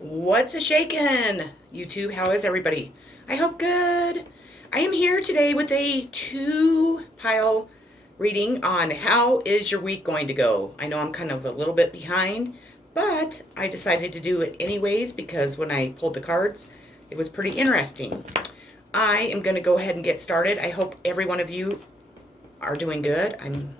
What's a shakin', YouTube? How is everybody? I hope good. I am here today with a two-pile reading on how is your week going to go. I know I'm kind of a little bit behind, but I decided to do it anyways because when I pulled the cards, it was pretty interesting. I am going to go ahead and get started. I hope every one of you are doing good. I'm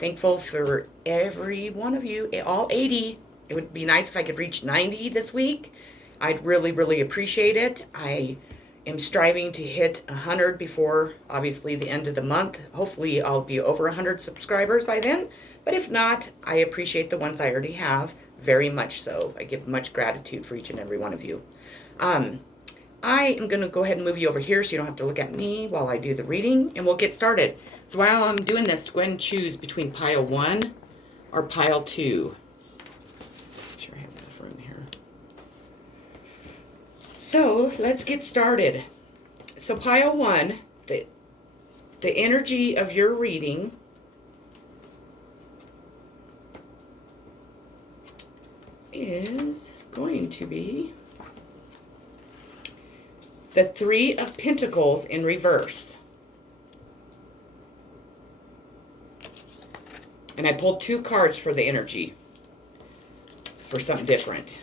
thankful for every one of you, all 80. It would be nice if I could reach 90 this week. I'd really, really appreciate it. I am striving to hit 100 before, obviously, the end of the month. Hopefully, I'll be over 100 subscribers by then. But if not, I appreciate the ones I already have very much so. I give much gratitude for each and every one of you. I am going to go ahead and move you over here so you don't have to look at me while I do the reading, and we'll get started. So while I'm doing this, go ahead and choose between pile 1 or pile 2. Make sure I have enough room here. So let's get started. So pile 1, the energy of your reading is going to be the Three of Pentacles in reverse. And I pulled 2 cards for the energy for something different.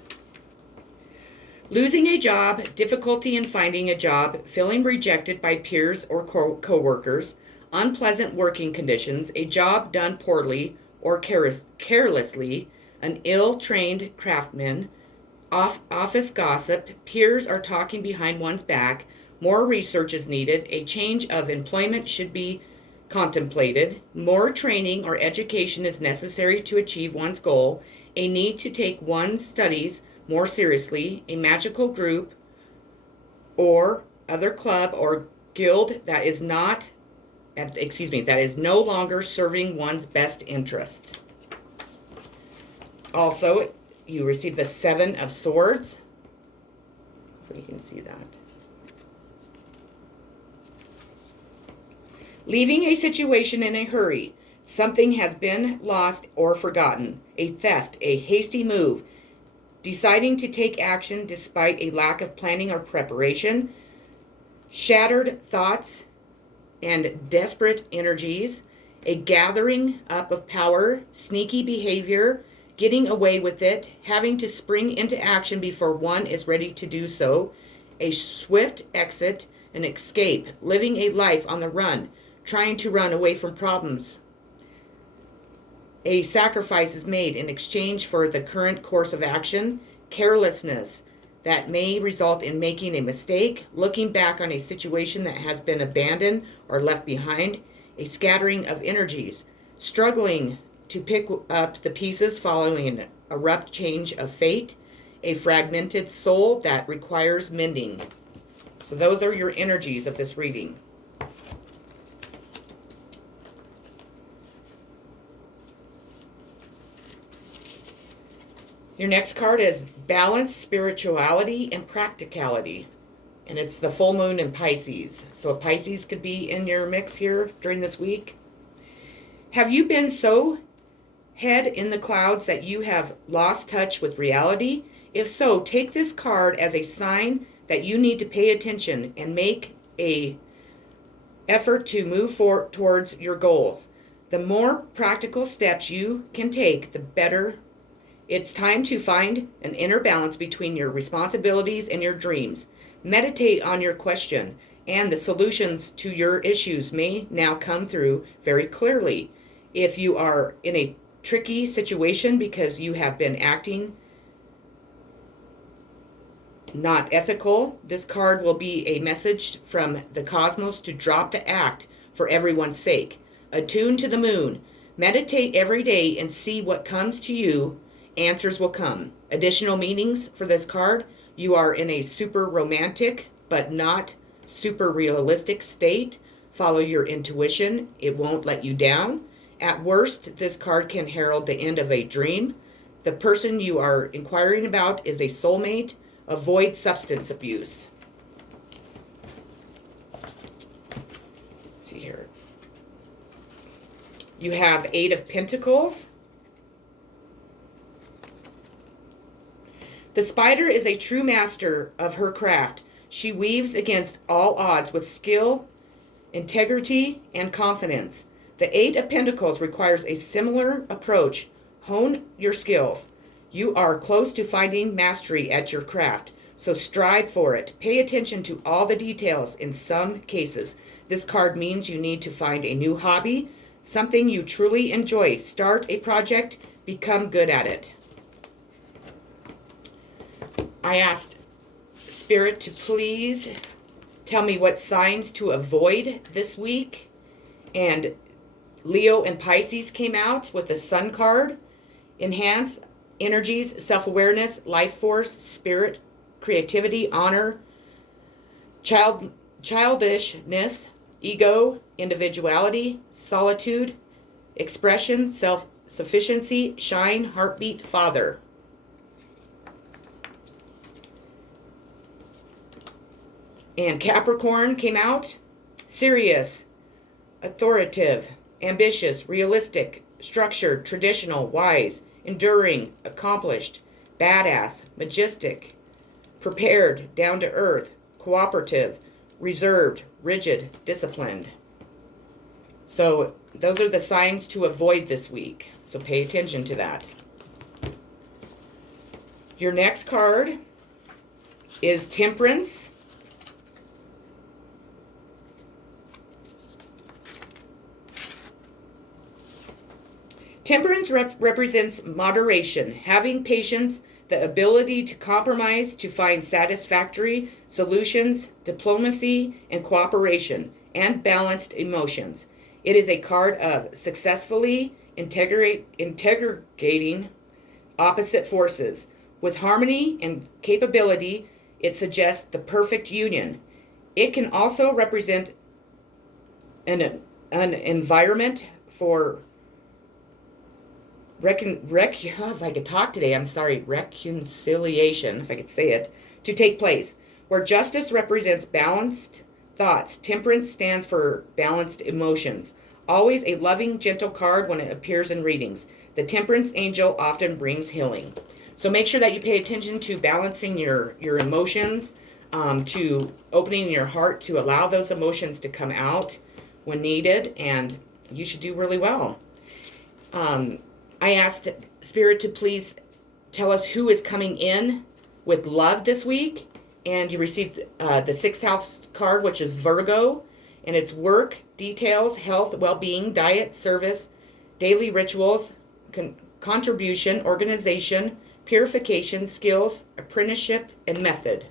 Losing a job, difficulty in finding a job, feeling rejected by peers or co-workers, unpleasant working conditions, a job done poorly or carelessly, an ill-trained craftsman, office gossip, peers are talking behind one's back, more research is needed, a change of employment should be contemplated, more training or education is necessary to achieve one's goal, a need to take one's studies more seriously, a magical group or other club or guild that is no longer serving one's best interest. Also, you receive the Seven of Swords. Hopefully you can see that. Leaving a situation in a hurry. Something has been lost or forgotten. A theft, a hasty move. Deciding to take action despite a lack of planning or preparation. Shattered thoughts and desperate energies. A gathering up of power. Sneaky behavior. Getting away with it, having to spring into action before one is ready to do so, a swift exit, an escape, living a life on the run, trying to run away from problems. A sacrifice is made in exchange for the current course of action, carelessness that may result in making a mistake, looking back on a situation that has been abandoned or left behind, a scattering of energies, struggling to pick up the pieces following an abrupt change of fate, a fragmented soul that requires mending. So those are your energies of this reading. Your next card is Balance, Spirituality, and Practicality. And it's the full moon in Pisces. So a Pisces could be in your mix here during this week. Have you been so head in the clouds that you have lost touch with reality? If so, take this card as a sign that you need to pay attention and make a effort to move towards your goals. The more practical steps you can take, the better. It's time to find an inner balance between your responsibilities and your dreams. Meditate on your question, and the solutions to your issues may now come through very clearly. If you are in a tricky situation because you have been acting not ethical, this card will be a message from the cosmos to drop the act for everyone's sake. Attune to the moon. Meditate every day and see what comes to you. Answers will come. Additional meanings for this card. You are in a super romantic but not super realistic state. Follow your intuition. It won't let you down. At worst, this card can herald the end of a dream. The person you are inquiring about is a soulmate. Avoid substance abuse. Let's see here. You have Eight of Pentacles. The spider is a true master of her craft. She weaves against all odds with skill, integrity, and confidence. The Eight of Pentacles requires a similar approach. Hone your skills. You are close to finding mastery at your craft, so strive for it. Pay attention to all the details in some cases. This card means you need to find a new hobby, something you truly enjoy. Start a project, become good at it. I asked Spirit to please tell me what signs to avoid this week. And Leo and Pisces came out with the Sun card. Enhance energies, self-awareness, life force, spirit, creativity, honor, childishness, ego, individuality, solitude, expression, self-sufficiency, shine, heartbeat, father. And Capricorn came out. Serious, authoritative, ambitious, realistic, structured, traditional, wise, enduring, accomplished, badass, majestic, prepared, down to earth, cooperative, reserved, rigid, disciplined. So those are the signs to avoid this week. So pay attention to that. Your next card is Temperance. Temperance represents moderation, having patience, the ability to compromise to find satisfactory solutions, diplomacy and cooperation, and balanced emotions. It is a card of successfully integrating opposite forces. With harmony and capability, it suggests the perfect union. It can also represent an environment for if I could talk today, I'm sorry, reconciliation, if I could say it, to take place, where justice represents balanced thoughts. Temperance stands for balanced emotions. Always a loving, gentle card when it appears in readings. The Temperance Angel often brings healing. So make sure that you pay attention to balancing your emotions, to opening your heart to allow those emotions to come out when needed, and you should do really well. I asked Spirit to please tell us who is coming in with love this week. And you received the 6th house card, which is Virgo. And it's work, details, health, well-being, diet, service, daily rituals, contribution, organization, purification, skills, apprenticeship, and method.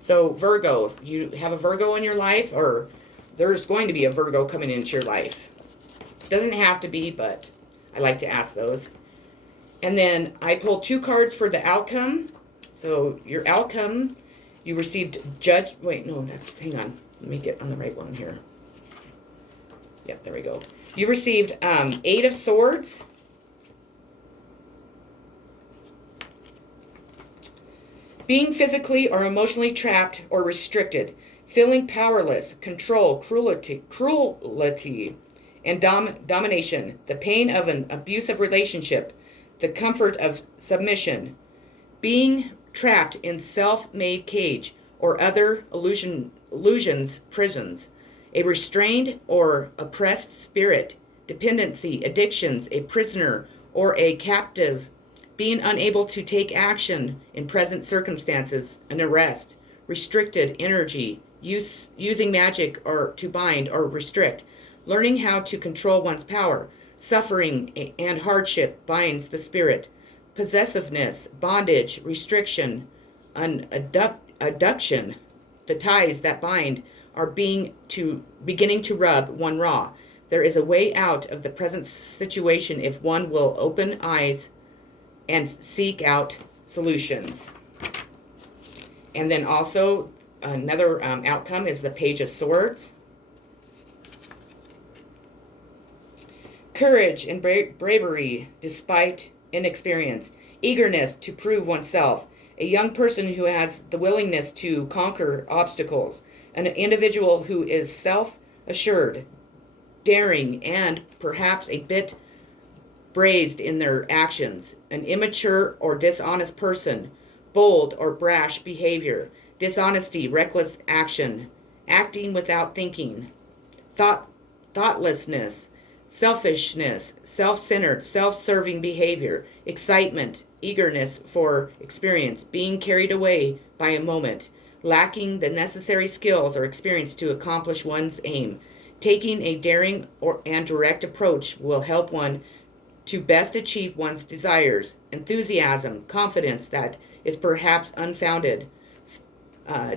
So Virgo, if you have a Virgo in your life, or there's going to be a Virgo coming into your life. Doesn't have to be, but I like to ask those. And then I pulled 2 cards for the outcome. So your outcome, you received hang on. Let me get on the right one here. Yep, there we go. You received 8 of Swords. Being physically or emotionally trapped or restricted. Feeling powerless, control, cruelty, and domination, the pain of an abusive relationship, the comfort of submission, being trapped in self-made cage or other illusions, prisons, a restrained or oppressed spirit, dependency, addictions, a prisoner or a captive, being unable to take action in present circumstances, an arrest, restricted energy, using magic or to bind or restrict, learning how to control one's power. Suffering and hardship binds the spirit. Possessiveness, bondage, restriction, adduction, the ties that bind are beginning to rub one raw. There is a way out of the present situation if one will open eyes and seek out solutions. And then also another outcome is the Page of Swords. Courage and bravery despite inexperience. Eagerness to prove oneself. A young person who has the willingness to conquer obstacles. An individual who is self-assured, daring, and perhaps a bit brazen in their actions. An immature or dishonest person bold or brash behavior, dishonesty, reckless action, acting without thinking, thoughtlessness, selfishness, self-centered, self-serving behavior, excitement, eagerness for experience, being carried away by a moment, lacking the necessary skills or experience to accomplish one's aim. Taking a daring and direct approach will help one to best achieve one's desires. Enthusiasm, confidence that is perhaps unfounded,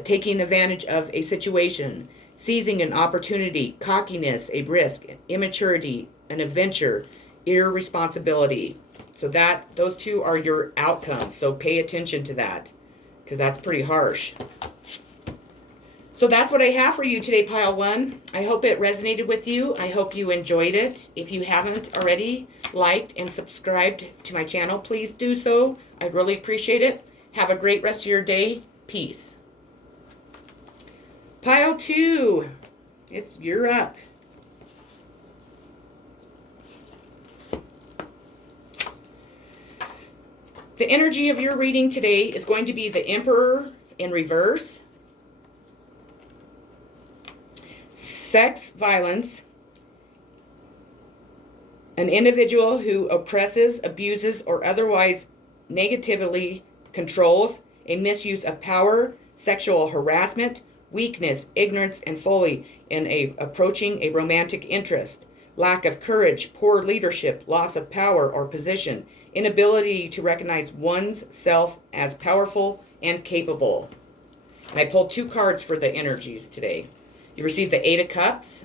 taking advantage of a situation, seizing an opportunity, cockiness, a risk, immaturity, an adventure, irresponsibility. So those two are your outcomes. So pay attention to that, because that's pretty harsh. So that's what I have for you today, Pile 1. I hope it resonated with you. I hope you enjoyed it. If you haven't already liked and subscribed to my channel, please do so. I'd really appreciate it. Have a great rest of your day. Peace. Pile 2. You're up. The energy of your reading today is going to be the Emperor in reverse. Sex violence, an individual who oppresses, abuses, or otherwise negatively controls, a misuse of power, sexual harassment, weakness, ignorance, and folly in approaching a romantic interest, lack of courage, poor leadership, loss of power or position, inability to recognize one's self as powerful and capable. And I pulled 2 cards for the energies today. You receive the 8 of Cups.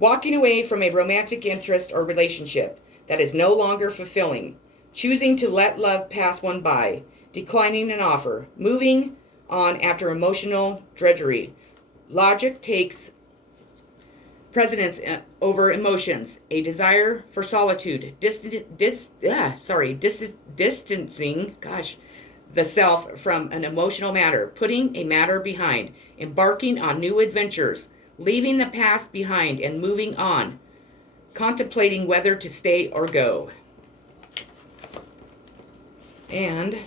Walking away from a romantic interest or relationship that is no longer fulfilling. Choosing to let love pass one by. Declining an offer. Moving on after emotional drudgery. Logic takes precedence over emotions. A desire for solitude. Distancing. The self from an emotional matter, putting a matter behind, embarking on new adventures, leaving the past behind and moving on, contemplating whether to stay or go. And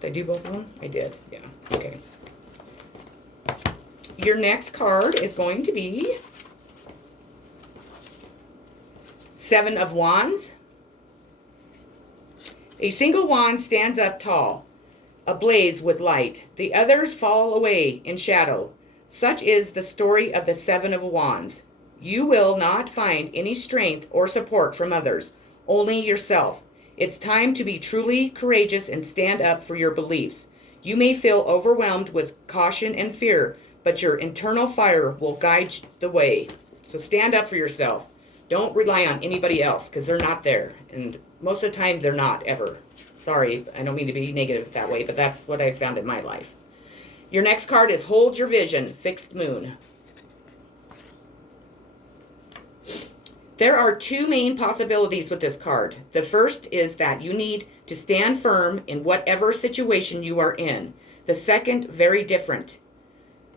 did I do both of them? I did, yeah, okay. Your next card is going to be 7 of Wands. A single wand stands up tall, ablaze with light. The others fall away in shadow. Such is the story of the 7 of Wands. You will not find any strength or support from others, only yourself. It's time to be truly courageous and stand up for your beliefs. You may feel overwhelmed with caution and fear, but your internal fire will guide the way. So stand up for yourself. Don't rely on anybody else, because they're not there. And most of the time, they're not, ever. Sorry, I don't mean to be negative that way, but that's what I found in my life. Your next card is Hold Your Vision, Fixed Moon. There are 2 main possibilities with this card. The first is that you need to stand firm in whatever situation you are in. The second, very different,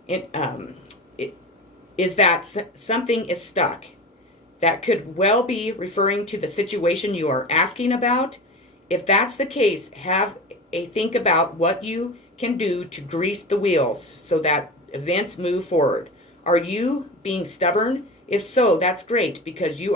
is that something is stuck. That could well be referring to the situation you are asking about. If that's the case, have a think about what you can do to grease the wheels so that events move forward. Are you being stubborn? If so, that's great, because if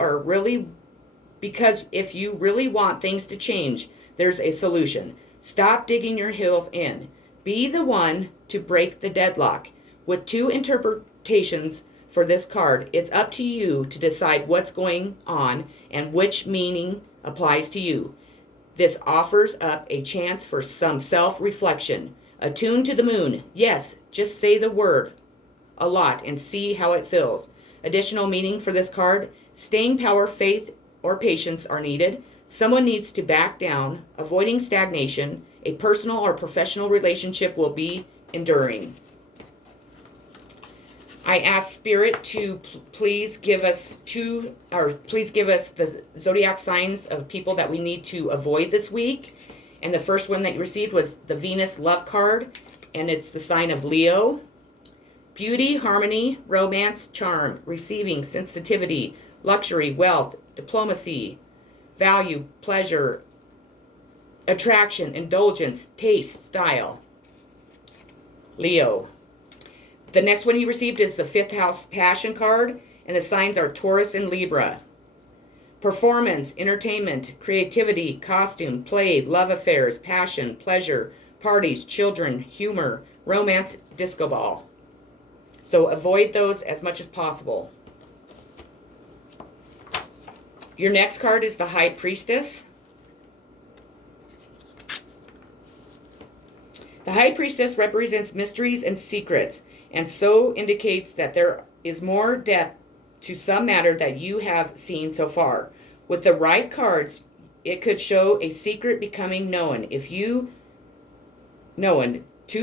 you really want things to change, there's a solution. Stop digging your heels in. Be the one to break the deadlock. With 2 interpretations for this card, it's up to you to decide what's going on and which meaning applies to you. This offers up a chance for some self-reflection. Attune to the moon. Yes, just say the word a lot and see how it feels. Additional meaning for this card: staying power, faith, or patience are needed. Someone needs to back down. Avoiding stagnation. A personal or professional relationship will be enduring. I ask Spirit to please give us the zodiac signs of people that we need to avoid this week. And the first one that you received was the Venus Love card, and it's the sign of Leo. Beauty, harmony, romance, charm, receiving, sensitivity, luxury, wealth, diplomacy, value, pleasure, attraction, indulgence, taste, style. Leo. The next one you received is the 5th house passion card, and the signs are Taurus and Libra. Performance, entertainment, creativity, costume, play, love affairs, passion, pleasure, parties, children, humor, romance, disco ball. So avoid those as much as possible. Your next card is the High Priestess. The High Priestess represents mysteries and secrets, and so indicates that there is more depth to some matter that you have seen so far. With the right cards, it could show a secret becoming known to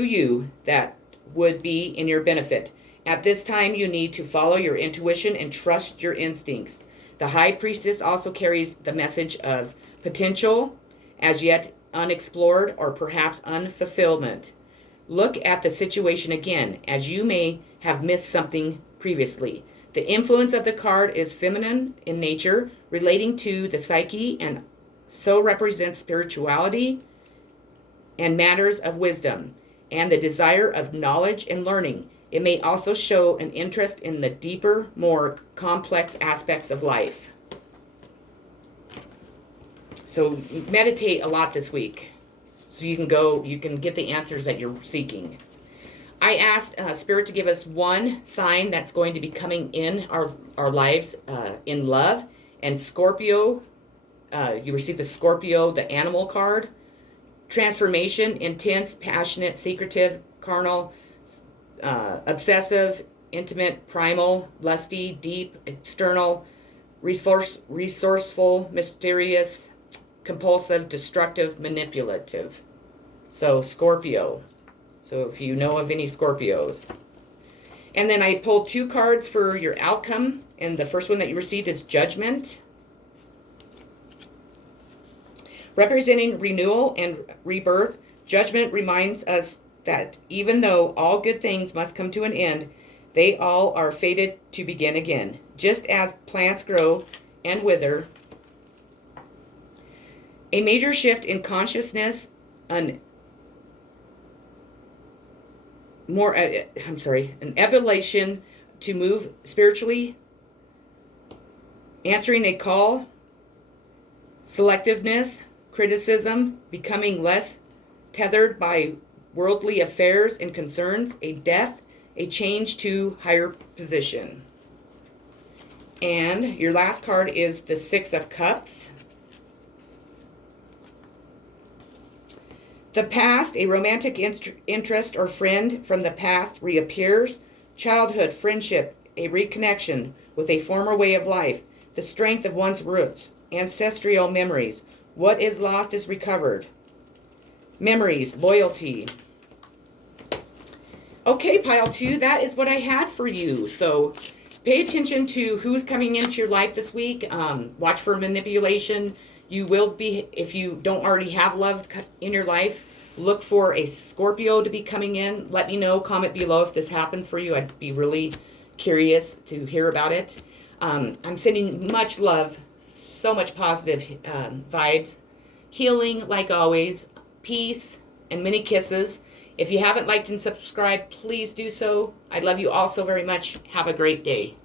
you that would be in your benefit. At this time, you need to follow your intuition and trust your instincts. The High Priestess also carries the message of potential as yet unexplored or perhaps unfulfillment. Look at the situation again, as you may have missed something previously. The influence of the card is feminine in nature, relating to the psyche, and so represents spirituality and matters of wisdom, and the desire of knowledge and learning. It may also show an interest in the deeper, more complex aspects of life. So meditate a lot this week, so you can get the answers that you're seeking. I asked Spirit to give us one sign that's going to be coming in our lives in love. And Scorpio, you received the Scorpio, the animal card. Transformation, intense, passionate, secretive, carnal, obsessive, intimate, primal, lusty, deep, external, resourceful, mysterious, compulsive, destructive, manipulative. So Scorpio. So if you know of any Scorpios. And then I pulled 2 cards for your outcome. And the first one that you received is Judgment. Representing renewal and rebirth, Judgment reminds us that even though all good things must come to an end, they all are fated to begin again. Just as plants grow and wither, a major shift in consciousness, an evolution to move spiritually, answering a call, selectiveness, criticism, becoming less tethered by worldly affairs and concerns, a death, a change to higher position. And your last card is the 6 of Cups. The past, a romantic interest or friend from the past reappears. Childhood, friendship, a reconnection with a former way of life. The strength of one's roots, ancestral memories. What is lost is recovered. Memories, loyalty. Okay, pile 2, that is what I had for you. So pay attention to who's coming into your life this week. Watch for manipulation. You will be, if you don't already have love in your life, look for a Scorpio to be coming in. Let me know, comment below if this happens for you. I'd be really curious to hear about it. I'm sending much love, so much positive vibes, healing like always, peace, and many kisses. If you haven't liked and subscribed, please do so. I love you all so very much. Have a great day.